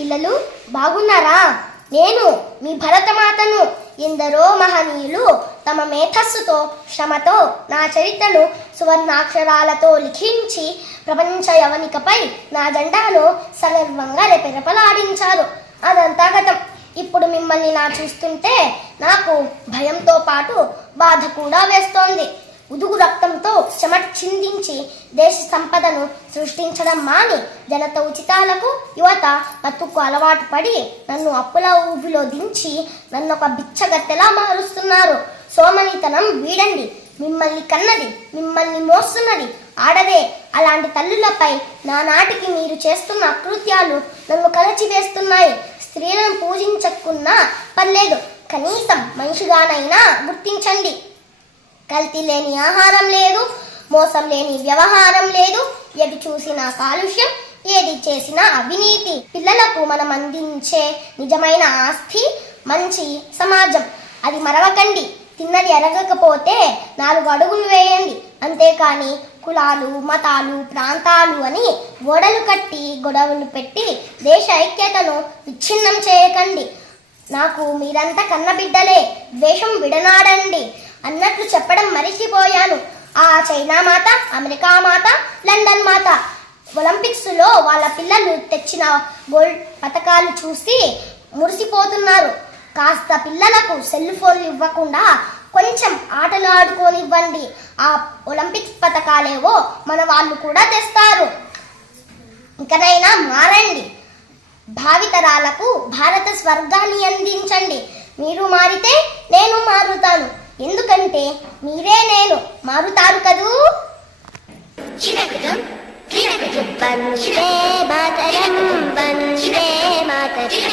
పిల్లలు బాగున్నారా? నేను మీ భరతమాతను. ఎందరో మహనీయులు తమ మేధస్సుతో శ్రమతో నా చరిత్రను సువర్ణాక్షరాలతో లిఖించి ప్రపంచ యవనికపై నా జెండాను సగర్వంగా రెపరెపలాడించారు. అదంతా గతం. ఇప్పుడు మిమ్మల్ని చూస్తుంటే నాకు భయంతో పాటు బాధ కూడా వేస్తోంది. ఉదుగు రక్తంతో చెమ చిందించి దేశ సంపదను సృష్టించడం మాని జనత ఉచితాలకు యువత బతుకు అలవాటు పడి నన్ను అప్పుల ఊబిలో దించి నన్ను ఒక బిచ్చగత్తెలా మారుస్తున్నారు. సోమనితనం వీడండి. మిమ్మల్ని కన్నది, మిమ్మల్ని మోస్తున్నది ఆడదే. అలాంటి తల్లులపై నానాటికి మీరు చేస్తున్న అకృత్యాలు నన్ను కలచివేస్తున్నాయి. స్త్రీలను పూజించకున్నా పర్లేదు, కనీసం మనిషిగానైనా గుర్తించండి. కల్తీ లేని ఆహారం లేదు, మోసం లేని వ్యవహారం లేదు, ఎటు చూసినా కాలుష్యం, ఏది చేసినా అవినీతి. పిల్లలకు మనం అందించే నిజమైన ఆస్తి మంచి సమాజం. అది మరవకండి. తిన్నది అరగకపోతే 4 అడుగులు వేయండి. అంతేకాని కులాలు, మతాలు, ప్రాంతాలు అని గోడలు కట్టి గొడవలు పెట్టి దేశ ఐక్యతను విచ్ఛిన్నం చేయకండి. నాకు మీరంతా కన్నబిడ్డలే. ద్వేషం విడనాడండి అన్నట్లు చెప్పడం మరిచిపోయాను. ఆ చైనా మాత, అమెరికా మాత, లండన్ మాత ఒలింపిక్స్లో వాళ్ళ పిల్లలు తెచ్చిన గోల్డ్ పథకాలు చూసి మురిసిపోతున్నారు. కాస్త పిల్లలకు సెల్ ఫోన్లు ఇవ్వకుండా కొంచెం ఆటలు ఆడుకోనివ్వండి. ఆ ఒలింపిక్స్ పథకాలేవో మన వాళ్ళు కూడా తెస్తారు. ఇంకనైనా మారండి. భావితరాలకు భారత స్వర్గాన్ని అందించండి. మీరు మారితే నేను మారుతాను. ఎందుకంటే మీరే నేను. మారుతారు కదూ. వందే మాతరం, వందే మాతరం.